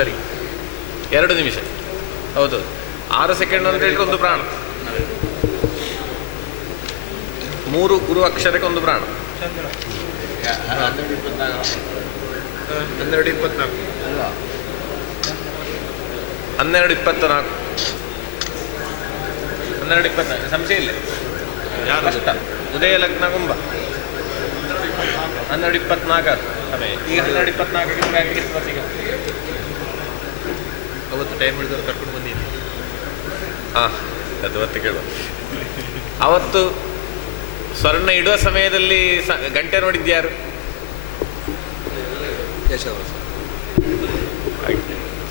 ಸರಿ 2 ನಿಮಿಷ. ಹೌದು 6 ಸೆಕೆಂಡ್ ಅಂತ ಹೇಳಿದ್ರೆ ಒಂದು ಪ್ರಾಣ. 3 ಗುರು ಅಕ್ಷರಕ್ಕೆ ಒಂದು ಪ್ರಾಣ. 12:24 ಸಂಶಯ ಇಲ್ಲ. ಯಾರು ಕಷ್ಟ ಉದಯ ಲಗ್ನ ಕುಂಭ 12:24 ಸಮಯ. ಈಗ 12:24 ಬ್ಯಾಂಕಿಗೆ ಎಷ್ಟು ಬಸ್ಸಿಗೆ? ಅವತ್ತು ಟೈಮ್ ಹಿಡಿದವ್ರು ಕರ್ಕೊಂಡು ಬಂದಿದ್ದೀನಿ. ಹಾಂ ಅದು ಹೊತ್ತು ಕೇಳುವ. ಅವತ್ತು ಸ್ವರ್ಣ ಇಡುವ ಸಮಯದಲ್ಲಿ ಗಂಟೆ ನೋಡಿದ್ಯಾರು?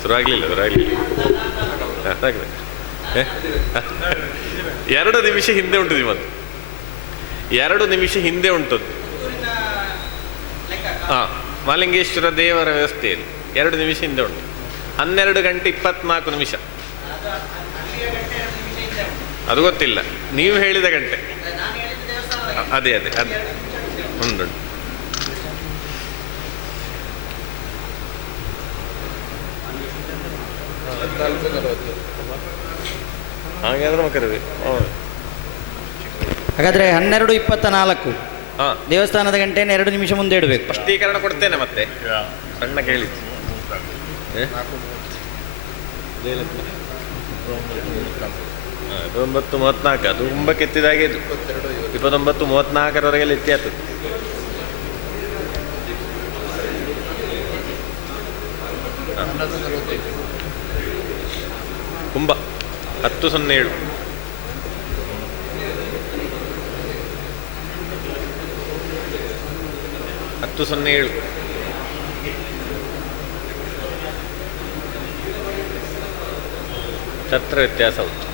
ಶುರುವಾಗಲಿಲ್ಲ 2 ನಿಮಿಷ ಹಿಂದೆ ಉಂಟು ಇವತ್ತು. 2 ನಿಮಿಷ ಹಿಂದೆ ಉಂಟು. ಹಾಂ ಮಹಾಲಿಂಗೇಶ್ವರ ದೇವರ ವ್ಯವಸ್ಥೆಯಲ್ಲಿ 2 ನಿಮಿಷ ಹಿಂದೆ ಉಂಟು. 12:24. ಅದು ಗೊತ್ತಿಲ್ಲ, ನೀವು ಹೇಳಿದ ಗಂಟೆ. ಅದೇ ಉಂಟು. ಹಾಗಾದ್ರೆ ಮಕ್ಕಳಿದೆ. ಹಾಗಾದ್ರೆ 12:24 ಹಾಂ ದೇವಸ್ಥಾನದ ಗಂಟೆಯನ್ನು 2 ನಿಮಿಷ ಮುಂದೆ ಇಡಬೇಕು. ಸ್ಪಷ್ಟೀಕರಣ ಕೊಡ್ತೇನೆ ಮತ್ತೆ. ಸಣ್ಣ ಕೇಳಿದ್ದು 9:34 ಅದು ತುಂಬ ಕೆತ್ತಿದಾಗೆ ಇದು. 29:34 ಎತ್ತಿ ಆಗ್ತದೆ. ಕುಂಭ 10:07 10:07 ಛತ್ರ ವ್ಯತ್ಯಾಸ ಉಂಟು.